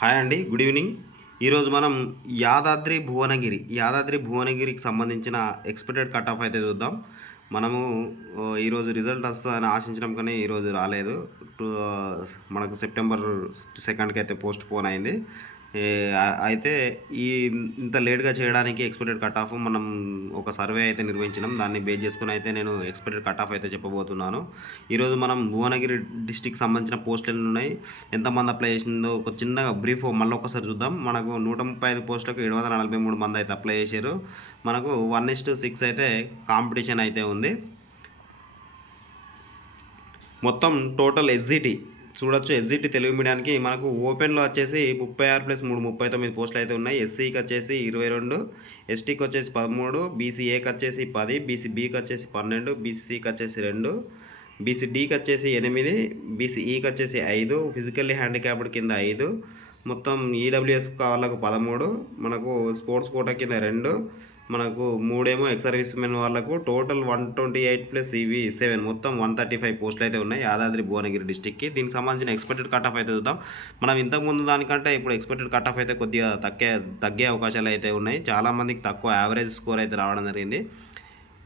Hi అండి, good evening. ఈరోజు మనం యాదాద్రి భువనగిరికి సంబంధించిన ఎక్స్‌పెక్టెడ్ కట్ ఆఫ్ అయితే చూద్దాం. మనము ఈరోజు రిజల్ట్ వస్తదని ఆశించినాం కానీ ఈరోజు రాలేదు. టూ మనకు సెప్టెంబర్ 2కి అయితే పోస్ట్‌పోన్ అయింది. అయితే ఈ ఇంత లేట్‌గా చేయడానికి ఎక్స్‌పెక్టెడ్ కట్ ఆఫ్ మనం ఒక సర్వే అయితే నిర్వహించినాం. దాన్ని బేస్ చేసుకొని అయితే నేను ఎక్స్‌పెక్టెడ్ కట్ ఆఫ్ అయితే చెప్పబోతున్నాను. ఈరోజు మనం భువనగిరి డిస్ట్రిక్ట్‌కి సంబంధించిన పోస్టులు ఎన్నున్నాయి, ఎంతమంది అప్లై చేసిందో ఒక చిన్నగా బ్రీఫ్ మళ్ళొకసారి చూద్దాం. మనకు 135 పోస్టులకు 743 మంది అయితే అప్లై చేశారు. మనకు 1:6 అయితే కాంపిటీషన్ అయితే ఉంది. మొత్తం టోటల్ ఎస్జిటి చూడొచ్చు. ఎస్జిటి తెలుగు మీడియానికి మనకు ఓపెన్లో వచ్చేసి 36+3 39 పోస్టులు అయితే ఉన్నాయి. ఎస్సీకి వచ్చేసి 22, ఎస్టీకి వచ్చేసి 13, బీసీఏకి వచ్చేసి 10, బీసీబీకి వచ్చేసి 12, బీసీసీకి వచ్చేసి 2, బీసీడీకి వచ్చేసి 8, బీసీఈకి వచ్చేసి 5, ఫిజికల్లీ హ్యాండిక్యాప్డ్ కింద 5, మొత్తం ఈడబ్ల్యూఎస్ వాళ్ళకు 13, మనకు స్పోర్ట్స్ కోటా కింద 2, మనకు 3 ఎక్స్ సర్వీస్ మెన్ వాళ్ళకు టోటల్ 128 + ఇవి 7 మొత్తం 135 పోస్టులు అయితే ఉన్నాయి యాదాద్రి భువనగిరి డిస్టిక్కి. దీనికి సంబంధించిన ఎక్స్‌పెక్టెడ్ కట్ ఆఫ్ అయితే చూద్దాం. మనం ఇంతకుముందు దానికంటే ఇప్పుడు ఎక్స్‌పెక్టెడ్ కట్ ఆఫ్ అయితే కొద్దిగా తగ్గే అవకాశాలు అయితే ఉన్నాయి. చాలామందికి తక్కువ యావరేజ్ స్కోర్ అయితే రావడం జరిగింది.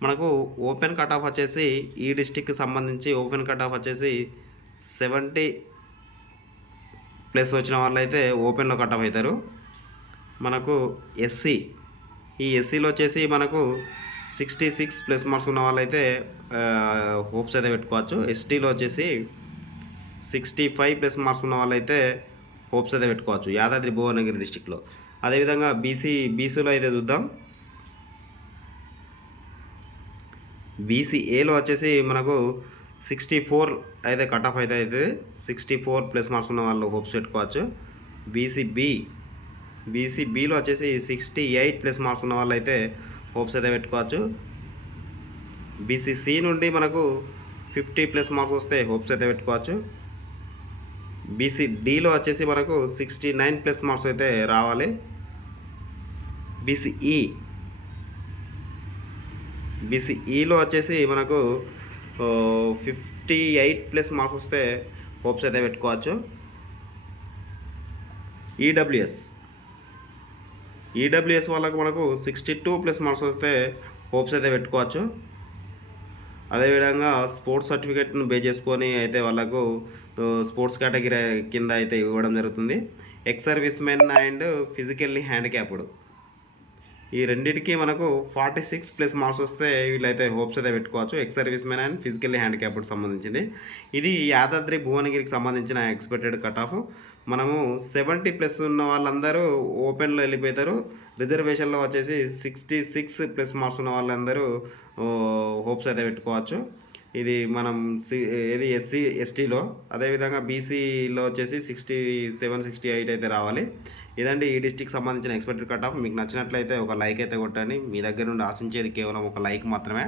మనకు ఓపెన్ కట్ ఆఫ్ వచ్చేసి ఈ డిస్టిక్కి సంబంధించి ఓపెన్ కట్ ఆఫ్ వచ్చేసి 70+ వచ్చిన వాళ్ళైతే ఓపెన్లో కట్ ఆఫ్ అవుతారు. మనకు ఈ ఎస్సీలో వచ్చేసి మనకు 66+ మార్క్స్ ఉన్న వాళ్ళైతే హోప్స్ అయితే పెట్టుకోవచ్చు. ఎస్టీలో వచ్చేసి 65+ మార్క్స్ ఉన్న వాళ్ళైతే హోప్స్ అయితే పెట్టుకోవచ్చు యాదాద్రి భువనగిరి డిస్టిక్లో. అదేవిధంగా బీసీలో అయితే చూద్దాం. బీసీఏలో వచ్చేసి మనకు 64 అయితే కట్ ఆఫ్ అయితే అవుతుంది. 64+ మార్క్స్ ఉన్న వాళ్ళు హోప్స్ పెట్టుకోవచ్చు. బీసీబీలో వచ్చేసి 68+ మార్క్స్ ఉన్న వాళ్ళు అయితే హోప్స్ అయితే పెట్టుకోవచ్చు. బీసీసీ నుండి మనకు 50+ మార్క్స్ వస్తే హోప్స్ అయితే పెట్టుకోవచ్చు. బీసీడీలో వచ్చేసి మనకు 69+ మార్క్స్ అయితే రావాలి. బీసీఈలో వచ్చేసి మనకు 58+ మార్క్స్ వస్తే హోప్స్ అయితే పెట్టుకోవచ్చు. ఈడబ్ల్యూఎస్ వాళ్ళకు మనకు 62+ మార్క్స్ వస్తే హోప్స్ అయితే పెట్టుకోవచ్చు. అదేవిధంగా స్పోర్ట్స్ సర్టిఫికేట్ను బేస్ చేసుకొని అయితే వాళ్ళకు స్పోర్ట్స్ కేటగిరీ కింద అయితే ఇవ్వడం జరుగుతుంది. Ex service men and physically handicapped ఈ రెండింటికి మనకు 46+ మార్క్స్ వస్తే వీళ్ళైతే హోప్స్ అయితే పెట్టుకోవచ్చు. Ex service men and physically handicapped సంబంధించింది. ఇది యాదాద్రి భువనగిరికి సంబంధించిన ఎక్స్‌పెక్టెడ్ కట్ ఆఫ్. మనము 70+ ఉన్న వాళ్ళందరూ ఓపెన్లో వెళ్ళిపోతారు. రిజర్వేషన్లో వచ్చేసి 66+ మార్క్స్ ఉన్న వాళ్ళందరూ హోప్స్ అయితే పెట్టుకోవచ్చు. ఇది మనం ఇది ఎస్టీలో. అదేవిధంగా బీసీలో వచ్చేసి 67, 68 అయితే రావాలి. ఇదండి ఈ డిస్ట్రిక్ట్కి సంబంధించిన ఎక్స్‌పెక్టెడ్ కట్ ఆఫ్. మీకు నచ్చినట్లయితే ఒక లైక్ అయితే కొట్టండి. మీ దగ్గర నుండి ఆశించేది కేవలం ఒక లైక్ మాత్రమే.